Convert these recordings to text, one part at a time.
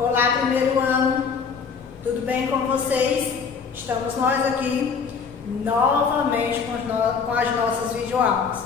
Olá, primeiro ano, tudo bem com vocês? Estamos nós aqui novamente com as nossas videoaulas.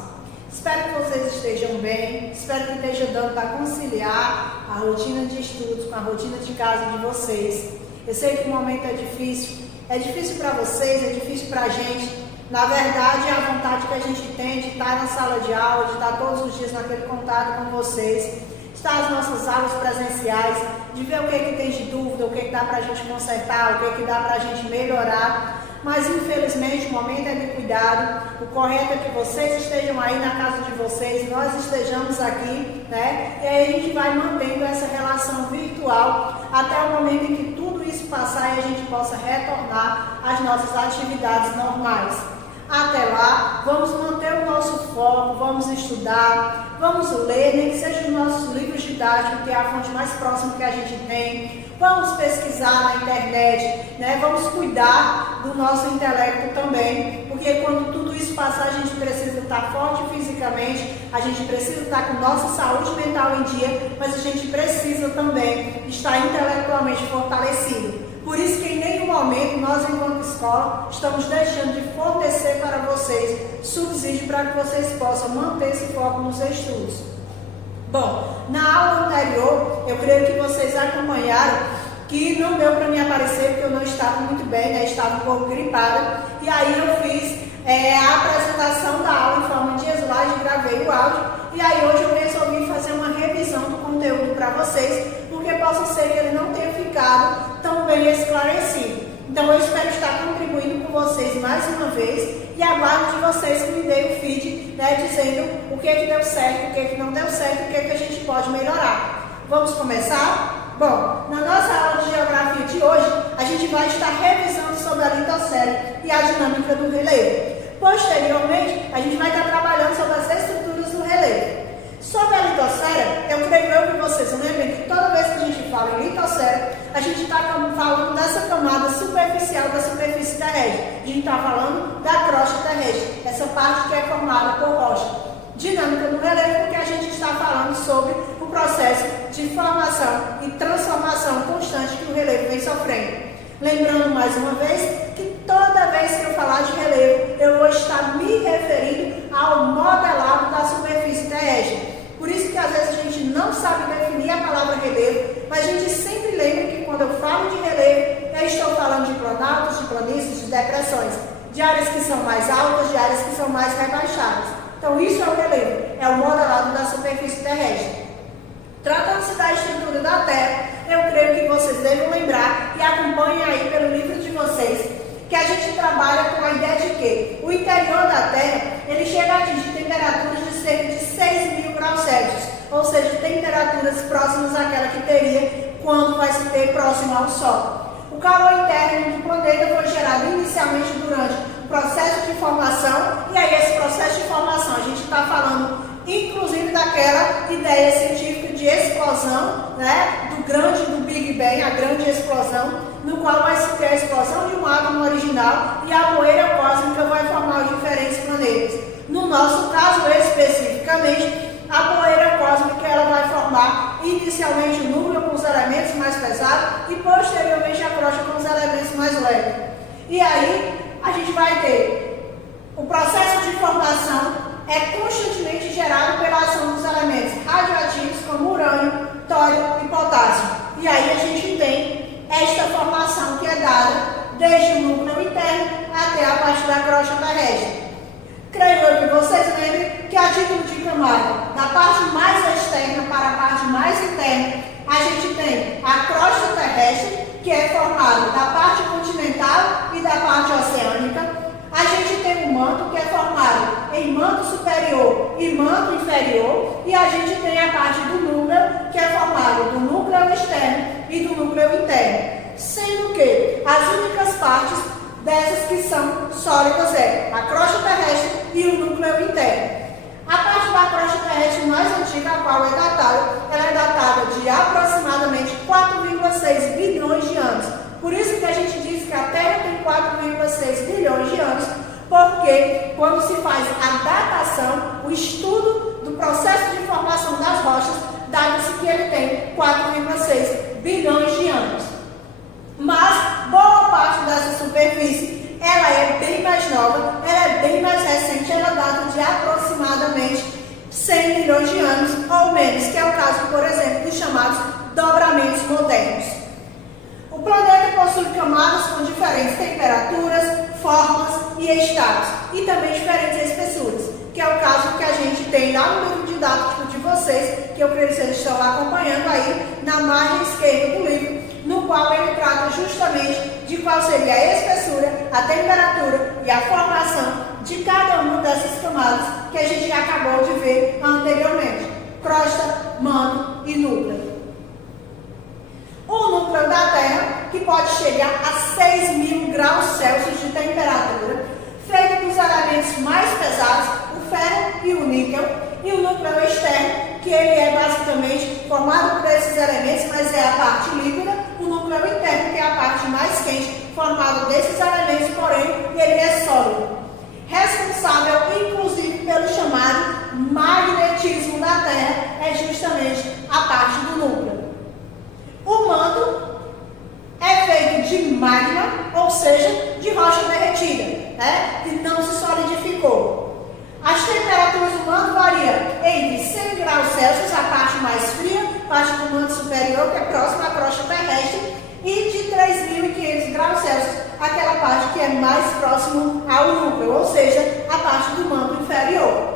Espero que vocês estejam bem, espero que esteja dando para conciliar a rotina de estudos com a rotina de casa de vocês. Eu sei que o momento é difícil para vocês, é difícil para a gente. Na verdade, é a vontade que a gente tem de estar na sala de aula, de estar todos os dias naquele contato com vocês, estar nas nossas aulas presenciais, de ver o que tem de dúvida, o que dá para a gente consertar, o que dá para a gente melhorar. Mas, infelizmente, o momento é de cuidado. O correto é que vocês estejam aí na casa de vocês, nós estejamos aqui, né? E aí a gente vai mantendo essa relação virtual até o momento em que tudo isso passar e a gente possa retornar às nossas atividades normais. Até lá, vamos manter o nosso foco, vamos estudar, vamos ler, nem que seja os nossos livros didáticos, que é a fonte mais próxima que a gente tem. Vamos pesquisar na internet, né? Vamos cuidar do nosso intelecto também, porque quando tudo isso passar, a gente precisa estar forte fisicamente, a gente precisa estar com nossa saúde mental em dia, mas a gente precisa também estar intelectualmente fortalecido. Por isso que em nenhum momento nós, enquanto escola, estamos deixando de fornecer para vocês subsídio para que vocês possam manter esse foco nos estudos. Bom, na aula anterior, eu creio que vocês acompanharam que não deu para me aparecer porque eu não estava muito bem, né? Estava um pouco gripada. E aí eu fiz a apresentação da aula em forma de slide, gravei o áudio. E aí hoje eu resolvi fazer uma revisão do conteúdo para vocês, porque possa ser que ele não tenha ficado tão bem esclarecido. Então eu espero estar contribuindo com vocês mais uma vez e aguardo de vocês que me deem o feed, né, dizendo o que deu certo, o que não deu certo, o que a gente pode melhorar. Vamos começar? Bom, na nossa aula de geografia de hoje, a gente vai estar revisando sobre a litosfera e a dinâmica do relevo. Posteriormente, a gente vai estar trabalhando sobre as estruturas do relevo. Sobre a litosfera, eu creio que vocês lembrem que toda vez que a gente fala em litosfera, a gente está falando dessa camada superficial da superfície terrestre. A gente está falando da crosta terrestre, essa parte que é formada por rocha. Dinâmica do relevo, porque a gente está falando sobre o processo de formação e transformação constante que o relevo vem sofrendo. Lembrando mais uma vez que toda vez que eu falar de relevo, eu vou estar me referindo ao modelado da superfície terrestre. Por isso que às vezes a gente não sabe definir a palavra relevo, mas a gente sempre lembra que quando eu falo de relevo, eu estou falando de planaltos, de planícies, de depressões, de áreas que são mais altas, de áreas que são mais rebaixadas. Então isso é o relevo, é o modelado da superfície terrestre. Tratando-se da estrutura da Terra, eu creio que vocês devem lembrar e acompanhem aí pelo livro de vocês, que a gente trabalha com a ideia de que o interior da Terra, ele chega a atingir temperaturas de cerca de 6.000 graus Celsius, ou seja, temperaturas próximas àquela que teria quando vai se ter próximo ao Sol. O calor interno do planeta foi gerado inicialmente durante o processo de formação, e aí esse processo de formação, a gente está falando inclusive daquela ideia científica de explosão, né, do Big Bang, a grande explosão, no qual vai se ter a explosão de um átomo original e a poeira cósmica vai formar os diferentes planetas. No nosso caso, especificamente, a poeira cósmica ela vai formar inicialmente o núcleo com os elementos mais pesados e posteriormente a crosta com os elementos mais leves. E aí, a gente vai ter o processo de formação é constantemente gerado pela ação dos elementos radioativos como urânio, tório e potássio. E aí a gente tem esta formação que é dada desde o núcleo interno até a parte da crosta terrestre. Creio que vocês lembrem que a título de camada, da parte mais externa para a parte mais interna, a gente tem a crosta terrestre, que é formada da parte continental e da parte oceânica. A gente tem o manto, que é formado em manto superior e manto inferior, e a gente tem a parte do núcleo, que é formado do núcleo externo e do núcleo interno. Sendo que as únicas partes dessas que são sólidas é a crosta terrestre e o núcleo interno. A parte da crosta terrestre mais antiga, a qual é datada, ela é datada de aproximadamente 4,6 bilhões de anos. Por isso que a gente diz que a Terra tem 4,6 bilhões de anos, porque quando se faz a datação, o estudo do processo de formação das rochas, dado-se que ele tem 4,6 bilhões superfície, ela é bem mais nova, ela é bem mais recente, ela data de aproximadamente 100 milhões de anos ou menos, que é o caso, por exemplo, dos chamados dobramentos modernos. O planeta possui camadas com diferentes temperaturas, formas e estados, e também diferentes espessuras, que é o caso que a gente tem lá no livro didático de vocês, que eu creio que vocês estão acompanhando aí na margem esquerda do livro, no qual ele trata justamente de qual seria a espessura, a temperatura e a formação de cada uma dessas camadas que a gente já acabou de ver anteriormente: crosta, manto e núcleo. O núcleo da Terra, que pode chegar a 6.000 graus Celsius de temperatura, feito dos elementos mais pesados, o ferro e o níquel, e o núcleo externo, que ele é basicamente formado por esses elementos, mas é a parte líquida, o núcleo interno, que é a parte mais quente, formado desses elementos, porém, ele é sólido. Responsável, inclusive, pelo chamado magnetismo da Terra, é justamente a parte do núcleo. O manto é feito de magma, ou seja, de rocha derretida, que não se solidificou. As temperaturas do manto variam entre 100 graus Celsius, a parte mais fria, parte do manto superior, que é próxima à crosta terrestre, e de 3.500 graus Celsius, aquela parte que é mais próximo ao núcleo, ou seja, a parte do manto inferior.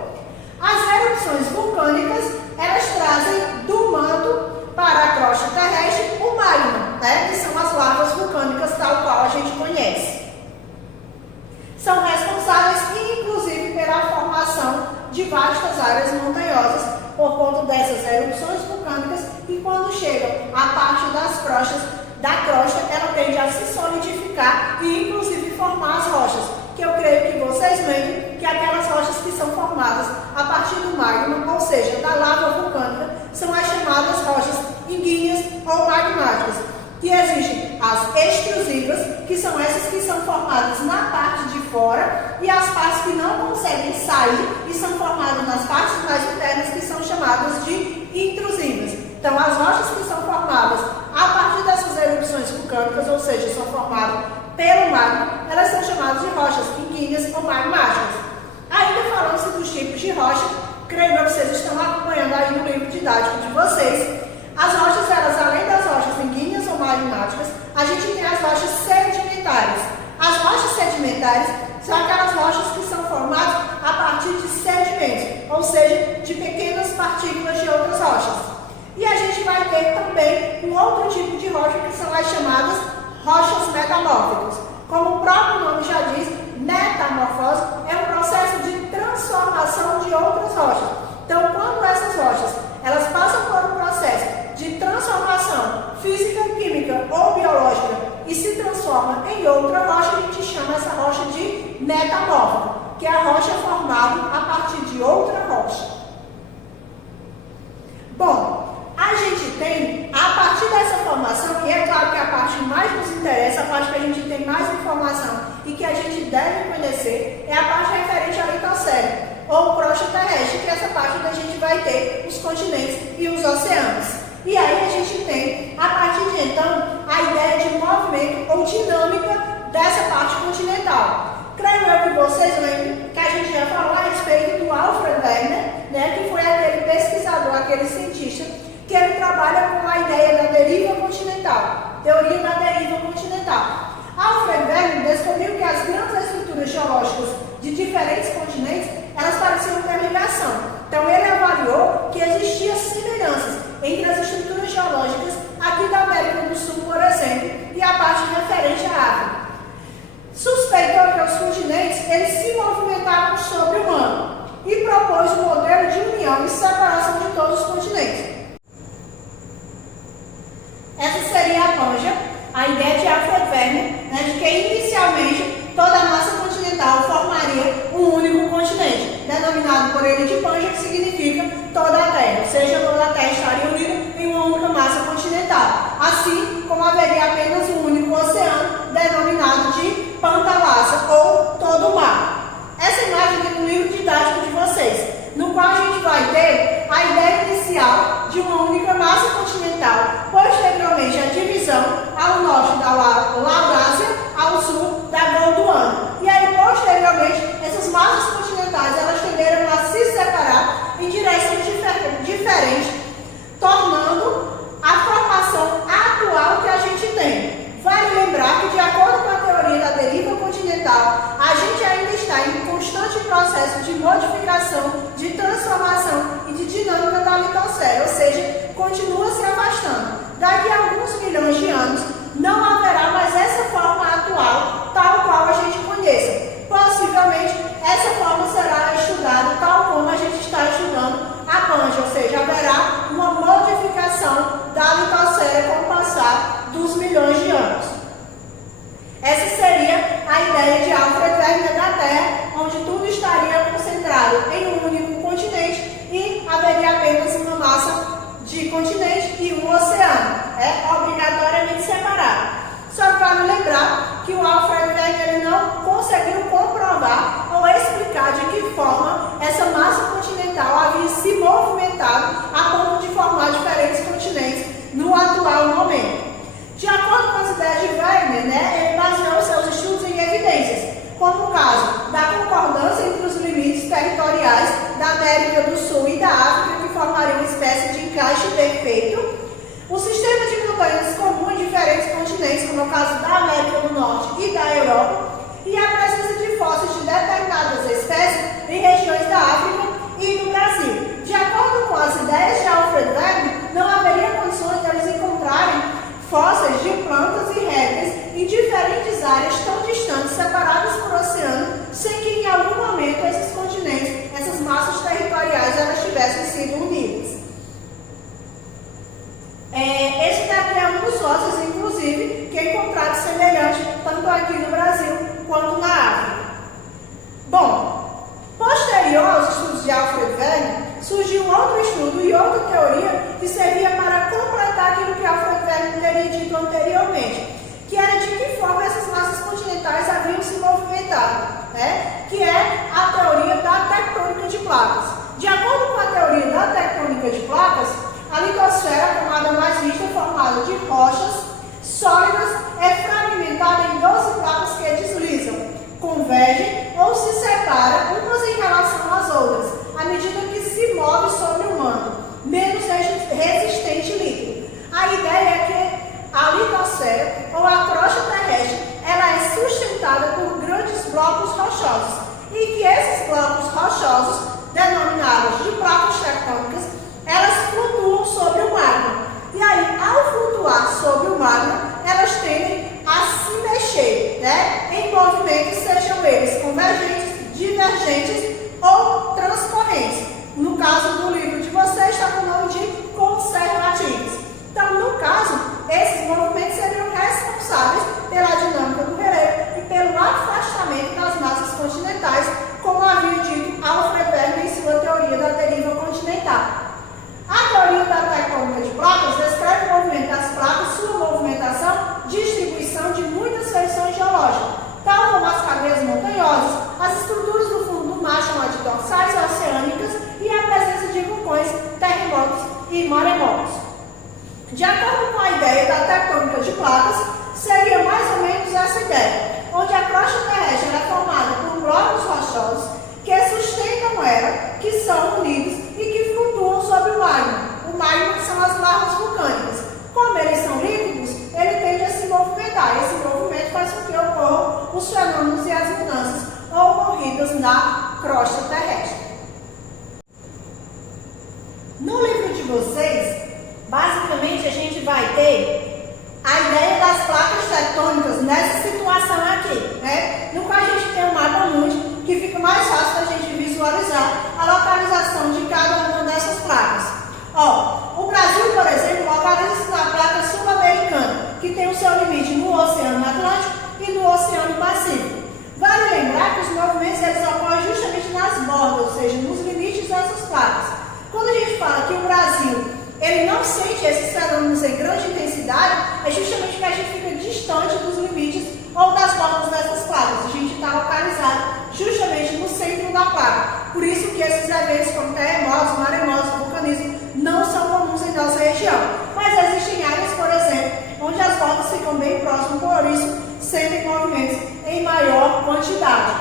As erupções vulcânicas, elas trazem do manto para a crosta terrestre o magma, que são as lavas vulcânicas tal qual a gente conhece. São responsáveis, inclusive, pela formação de vastas áreas montanhosas por conta dessas erupções vulcânicas, e quando chegam à parte das crostas, da crosta, ela tende a se solidificar e, inclusive, formar as rochas, que eu creio que vocês lembrem que aquelas rochas que são formadas a partir do magma, ou seja, da lava vulcânica, são as chamadas rochas ígneas ou magmáticas, que existem as extrusivas, que são essas que são formadas na parte de fora, e as partes que não conseguem sair e são formadas nas partes mais internas, que são chamadas de intrusivas. Então, as rochas que são formadas a partir dessas erupções vulcânicas, ou seja, são formadas pelo magma, elas são chamadas de rochas ígneas ou magmáticas. Ainda falando-se dos tipos de rocha, creio que vocês estão acompanhando aí no livro didático de vocês. As rochas, elas, além das rochas ígneas ou magmáticas, a gente tem as rochas sedimentares. As rochas sedimentares são aquelas rochas que são formadas a partir de sedimentos, ou seja, de pequenas partículas de outras rochas. E a gente vai ter também um outro tipo de rocha, que são as chamadas rochas metamórficas. Como o próprio nome já diz, metamorfose é um processo de transformação de outras rochas. Então, quando essas rochas elas passam por um processo de transformação física, química ou biológica e se transformam em outra rocha, a gente chama essa rocha de metamórfica, que é a rocha formada a partir de outra rocha. Bom, a gente tem, a partir dessa formação, e é claro que a parte mais nos interessa, a parte que a gente tem mais informação e que a gente deve conhecer, é a parte referente à litosfera, ou crosta terrestre, que é essa parte onde a gente vai ter os continentes e os oceanos. E aí a gente tem, a partir de então, a ideia de movimento ou dinâmica dessa parte continental. Creio eu que vocês lembram que a gente já falou a respeito do Alfred Wegener, que foi aquele pesquisador, aquele cientista, que ele trabalha com a ideia da deriva continental, teoria da deriva continental. Alfred Wegener descobriu que as grandes estruturas geológicas de diferentes continentes, elas pareciam ter ligação. Então ele avaliou que existiam semelhanças entre as estruturas geológicas aqui da América do Sul, por exemplo, e a parte referente à África. Suspeitou que os continentes eles se movimentavam sobre o ano e propôs um modelo de união e separação de todos os continentes. Essa seria a Pangea, a ideia de Alfred Wegener, de que inicialmente toda a massa continental formaria um único continente, denominado por ele de Pangea, que significa toda a Terra, ou seja, toda a Terra estaria unida em uma única massa continental, assim como haveria apenas um único oceano, denominado de Pantalassa, ou todo o mar. Essa imagem tem no livro didático de vocês, no qual a gente vai ter a ideia inicial de uma única massa continental, posteriormente a divisão ao norte da Laurásia, ao sul da continua se afastando. Daqui a alguns milhões de anos, não haverá mais essa forma atual, tal qual a gente conheça. Possivelmente, essa forma será estudada tal como a gente está estudando a Pangaea, ou seja, haverá uma modificação da litosfera com o passar dos milhões de anos. Essa seria a ideia de Alfred Wegener da Terra, onde tudo estaria concentrado em um único continente e haveria apenas uma massa de continente e um oceano, obrigatoriamente separado. Só vale lembrar que o Alfred Wegener não conseguiu comprovar ou explicar de que forma essa massa continental havia se movimentado a ponto de formar diferentes continentes no atual momento. De acordo com as ideias de Wegener, ele baseou seus estudos em evidências, como o caso da concordância entre os limites territoriais da América do Sul e da África, que formaria uma espécie de encaixe perfeito, o sistema de montanhas comum em diferentes continentes, como é o caso da América do Norte e da Europa, e a presença de fósseis de determinadas espécies em regiões da África e no Brasil. De acordo com as ideias de Alfred Wegener, não haveria condições de eles encontrarem fósseis de plantas e répteis em diferentes áreas tão distantes, separadas por oceano, sem que em algum momento esses continentes, essas massas territoriais, elas tivessem sido unidas. Esse daqui é um dos fósseis, inclusive, que é encontrado semelhante tanto aqui no Brasil quanto na África. Bom, posterior aos estudos de Alfred Wegener, surgiu outro estudo e outra teoria que servia para completar aquilo que Alfred Wegener teria dito anteriormente, que era de que forma essas massas continentais haviam se movimentado, que é a teoria da tectônica de placas. De acordo com a teoria da tectônica de placas, a litosfera, a camada mais vista, formada de rochas sólidas, é fragmentada em 12 placas que deslizam, convergem ou se separam umas em relação às outras, à medida que se move sobre o manto, menos resistente líquido. A ideia é que a litosfera, ou a crosta terrestre, ela é sustentada por grandes blocos rochosos, e que esses blocos rochosos, denominados de placas tectônicas, elas flutuam sobre o magma. E aí, ao flutuar sobre o magma, elas tendem a se mexer, em movimentos, sejam eles convergentes, divergentes ou transcorrentes. No caso do livro de vocês, está com o nome de conservativos. Então, no caso, esses movimentos seriam responsáveis pela dinâmica do relevo e pelo afastamento das massas continentais, como havia dito Alfred Wegener em sua teoria da deriva continental. A teoria da tectônica de placas descreve o movimento das placas, sua movimentação, distribuição de muitas feições geológicas, tal como as cadeias montanhosas, as estruturas do fundo do mar chamadas de dorsais oceânicas e a presença de vulcões, terremotos e maremotos. De acordo com a ideia da tectônica de placas, seria mais ou menos essa ideia, onde a crosta terrestre é formada por blocos rochosos que sustentam ela, que são unidos e que flutuam sobre o magma. O magma são as lavas vulcânicas. Como eles são líquidos, ele tende a se movimentar. Esse movimento faz com que ocorram os fenômenos e as mudanças ocorridas na crosta terrestre. No livro de vocês, basicamente a gente vai ter a ideia das placas tectônicas nessa situação aqui, no qual a gente tem um mapa mundi que fica mais fácil da gente visualizar a localização de cada uma dessas placas. O Brasil, por exemplo, localiza-se na placa sul-americana, que tem o seu limite no Oceano Atlântico e no Oceano Pacífico. Vale lembrar que os movimentos eles ocorrem justamente nas bordas, ou seja, nos limites dessas placas. Quando a gente fala que o Brasil ele não sente esses fenômenos em grande intensidade, é justamente porque a gente fica distante dos limites ou das bordas dessas placas. A gente está localizado justamente no centro da placa. Por isso que esses eventos como terremotos, maremotos, vulcanismo não são comuns em nossa região. Mas existem áreas, por exemplo, onde as bordas ficam bem próximas, por isso sentem movimentos em maior quantidade.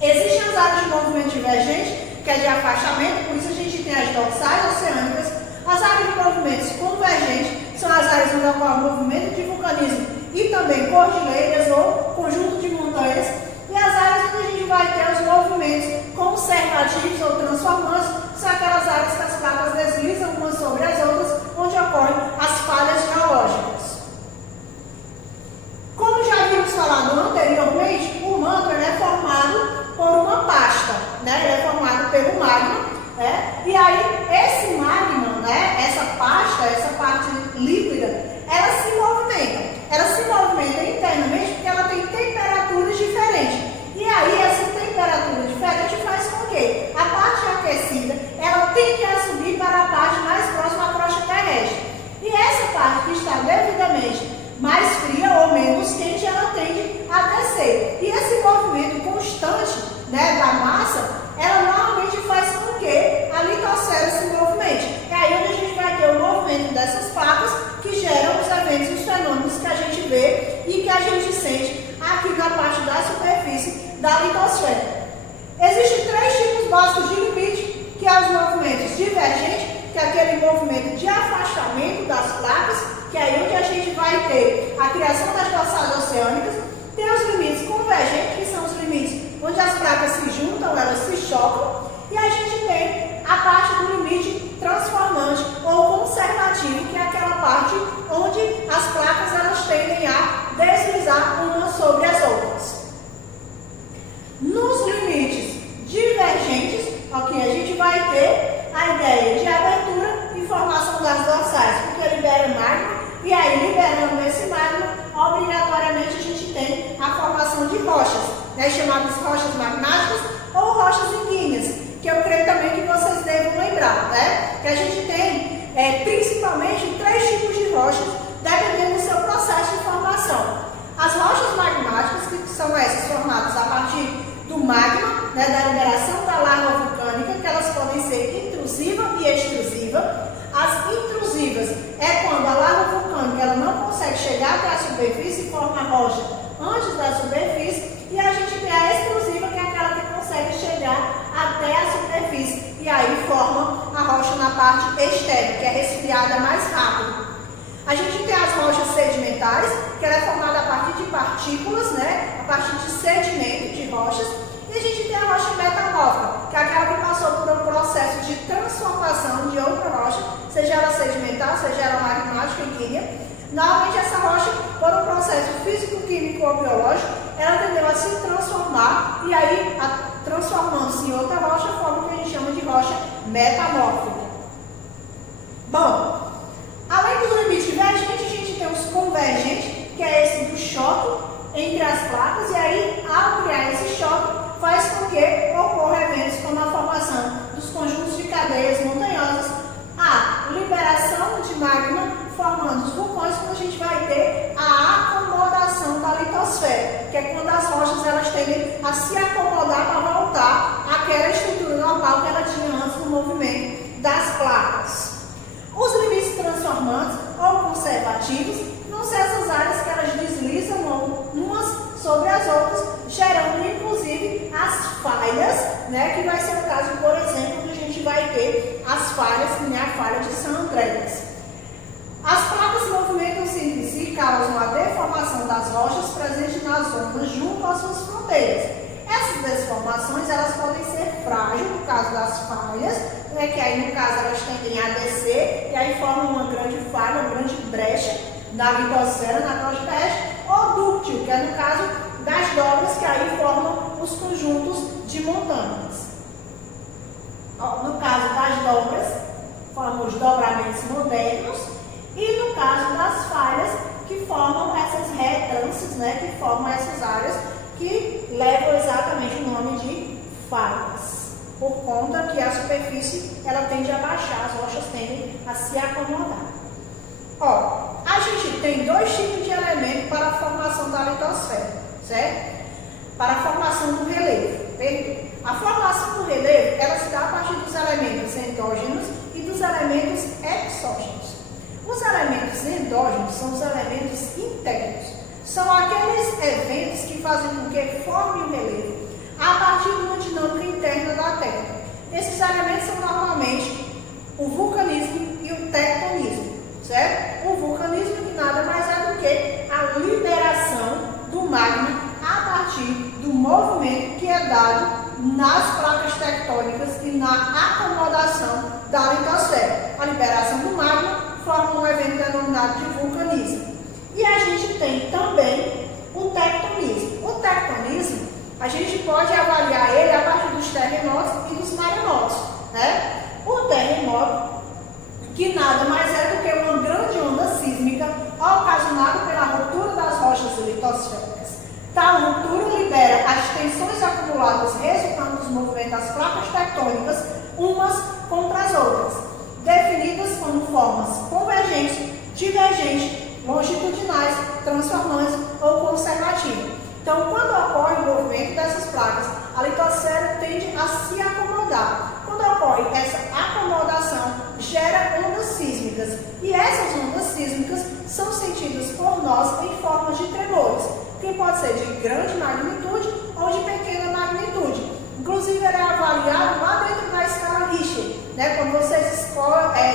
Existem as áreas de movimento divergente, que é de afastamento, por isso a gente tem as dorsais oceânicas. As áreas de movimentos convergentes são as áreas onde ocorre o movimento de vulcanismo e também cordilheiras ou conjunto de montanhas. E as áreas onde a gente vai ter os movimentos conservativos ou transformantes são aquelas áreas que as placas deslizam umas sobre as outras, onde ocorrem as falhas geológicas. Como já vimos falado anteriormente, o manto é formado por uma pasta, né? Ele é formado pelo magma, né? E aí esse magma, né? Essa pasta, essa parte líquida, ela se movimenta. Ela se movimenta internamente porque ela tem temperaturas diferentes. E aí essa temperatura diferente faz com que a parte aquecida ela tende a subir para a parte mais próxima à crosta terrestre. E essa parte que está devidamente mais fria ou menos quente, ela tende a descer. E esse movimento constante, né, da massa, ela normalmente faz com que a litosfera se movimente. É aí onde a gente vai ter o movimento dessas placas que geram os eventos, os fenômenos que a gente vê e que a gente sente aqui na parte da superfície da litosfera. Existem 3 tipos básicos de limite, que é os movimentos divergentes, que é aquele movimento de afastamento das placas, que é aí onde a gente vai ter a criação das passadas oceânicas. Tem os limites convergentes, que são os limites onde as placas se juntam, elas se chocam. E a gente tem a parte do limite transformante ou conservativo, que é aquela parte onde as placas elas tendem a deslizar umas sobre as outras. Nos limites divergentes, ok, a gente vai ter a ideia de abertura e formação das dorsais, porque libera magma, e aí liberando esse magma, obrigatoriamente a gente tem a formação de rochas, né, chamadas rochas magmáticas ou rochas ígneas, que eu creio também que vocês devem lembrar, né? Que a gente tem principalmente 3 tipos de rochas, dependendo do seu processo de formação. As rochas magmáticas, que são essas formadas a partir do magma, né, da liberação da lava vulcânica, que elas podem ser intrusiva e extrusiva. As intrusivas é quando a lava vulcânica ela não consegue chegar até a superfície e forma a rocha antes da superfície. E a gente tem a extrusiva, que é aquela que consegue chegar até a superfície e aí forma a rocha na parte externa, que é resfriada mais rápido. A gente tem as rochas sedimentares, que ela é formada a partir de partículas, né? A partir de sedimento de rochas. E a gente tem a rocha metamórfica, que é aquela que passou por um processo de transformação de outra rocha, seja ela sedimentar, seja ela magmática, ígnea. Normalmente essa rocha, por um processo físico-químico ou biológico, ela tendeu a se transformar e aí, transformando-se em outra rocha, forma o que a gente chama de rocha metamórfica. Bom, além dos limites divergentes, a gente tem os convergentes, que é esse do choque entre as placas, e aí, ao criar esse choque, faz com que ocorra eventos como a formação dos conjuntos de cadeias montanhosas, a liberação de magma formando os vulcões, quando a gente vai ter a acomodação da litosfera, que é quando as rochas elas tendem a se acomodar para voltar àquela estrutura normal que ela tinha antes do movimento das placas. Os limites transformantes ou conservativos vão ser essas áreas que elas deslizam umas sobre as outras, gerando inclusive as falhas, né, que vai ser o caso, por exemplo, que a gente vai ter as falhas, que nem a falha de San Andreas. As placas movimentam-se entre si e causam a deformação das rochas presentes nas zonas junto às suas fronteiras. Essas deformações elas podem ser frágeis no caso das falhas, né, que aí no caso elas tendem a descer e aí formam uma grande falha, uma grande brecha na litosfera, na crosta terrestre, ou dúctil, que é no caso das dobras, que aí formam os conjuntos de montanhas. No caso das dobras, formam os dobramentos modernos, e no caso das falhas, que formam essas retâncies, né, que formam essas áreas que levam exatamente o nome de falhas, por conta que a superfície ela tende a baixar, as rochas tendem a se acomodar. A gente tem 2 tipos de elementos para a formação da litosfera, certo? Para a formação do relevo. A formação do relevo ela se dá a partir dos elementos endógenos e dos elementos exógenos. Os elementos endógenos são os elementos internos. São aqueles eventos que fazem com que forme o relevo a partir de uma dinâmica interna da Terra. Esses elementos são normalmente o vulcanismo e o tectonismo, certo? O vulcanismo que nada mais é do que a liberação do magma a partir do movimento que é dado nas placas tectônicas e na acomodação da litosfera. A liberação do magma formam um evento denominado de vulcanismo. E a gente tem também o tectonismo. O tectonismo, a gente pode avaliar ele a partir dos terremotos e dos maremotos, né? O terremoto, que nada mais é do que uma grande onda sísmica ocasionada pela ruptura das rochas litosféricas. Tal ruptura libera as tensões acumuladas resultando dos movimentos das placas tectônicas umas contra as outras, definidas como formas convergentes, divergentes, longitudinais, transformantes ou conservativas. Então, quando ocorre o movimento dessas placas, a litosfera tende a se acomodar. Quando ocorre essa acomodação, gera ondas sísmicas. E essas ondas sísmicas são sentidas por nós em formas de tremores, que pode ser de grande magnitude ou de pequena magnitude. Inclusive, ele é avaliado lá dentro da escala Richter, né? Quando vocês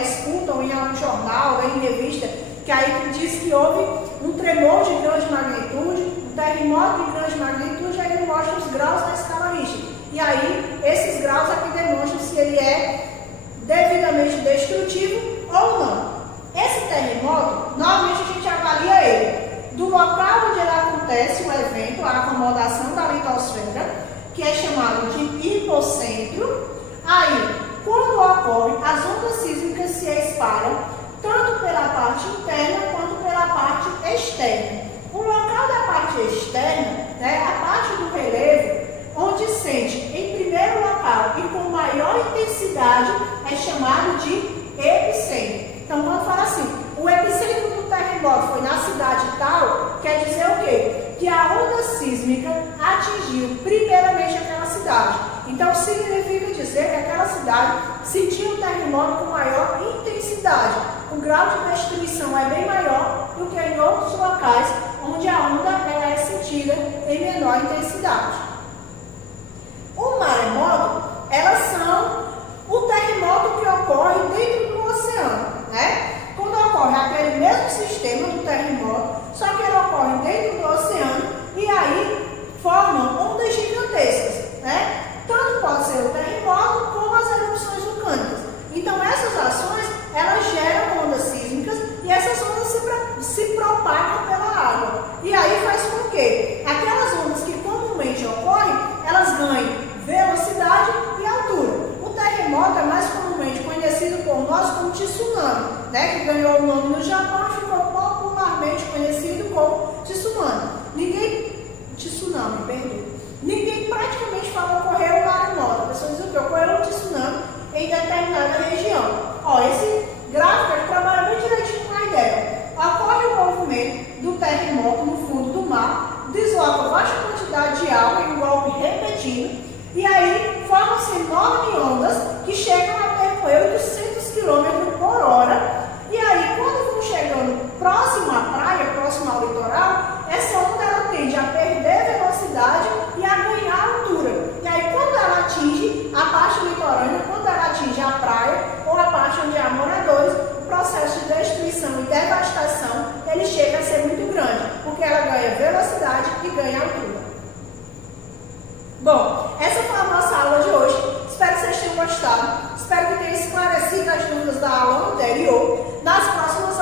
escutam em algum jornal, em revista, que aí diz que houve um tremor de grande magnitude, um terremoto de grande magnitude, aí ele mostra os graus da escala Richter. E aí, esses graus aqui demonstram se ele é devidamente destrutivo ou não. Esse terremoto, normalmente a gente avalia ele do local onde ele acontece o evento, a acomodação da litosfera, que é chamado de hipocentro. Aí, quando ocorre, as ondas sísmicas se espalham tanto pela parte interna quanto pela parte externa. O local da parte externa, né, a parte do relevo, onde sente em primeiro local e com maior intensidade, é chamado de epicentro. Então, quando fala assim, o epicentro do terremoto foi na cidade tal, quer dizer o quê? Que a onda sísmica atingiu primeiramente aquela cidade. Então, significa dizer que aquela cidade sentiu o terremoto com maior intensidade. O grau de destruição é bem maior do que em outros locais onde a onda ela é sentida em menor intensidade. O maremoto, elas são o terremoto que ocorre dentro do oceano, né? Quando ocorre aquele mesmo sistema do terremoto, só que ele ocorre dentro do oceano e aí formam ondas gigantescas, né? Tanto pode ser o terremoto como as erupções vulcânicas. Então, essas ações, elas geram ondas sísmicas e essas ondas se propagam pela água. E aí faz com que aquelas ondas que comumente ocorrem, elas ganhem velocidade e altura. O terremoto é mais comumente conhecido por nós como tsunami, né? Que ganhou o nome no Japão e ficou popularmente conhecido como tsunami. Ninguém praticamente fala ocorreu um maremoto. A pessoa diz o que? Ocorreu um tsunami em determinada região. Ó, esse gráfico ele trabalha bem direitinho com a ideia. Ocorre o movimento do terremoto no fundo do mar, desloca baixa quantidade de água em um golpe repetido, e aí formam-se enormes ondas que chegam a percorrer 800 km por hora. E aí, quando vão chegando próximo à praia, próximo ao litoral, essa onda ela tende a perder velocidade e a ganhar altura. E aí, quando ela atinge a parte litorânea, quando ela atinge a praia ou a parte onde há moradores, o processo de destruição e devastação ele chega a ser muito grande, porque ela ganha velocidade e ganha altura. Bom, essa foi a nossa aula de hoje. Espero que vocês tenham gostado. Espero que tenha esclarecido as dúvidas da aula anterior. Nas próximas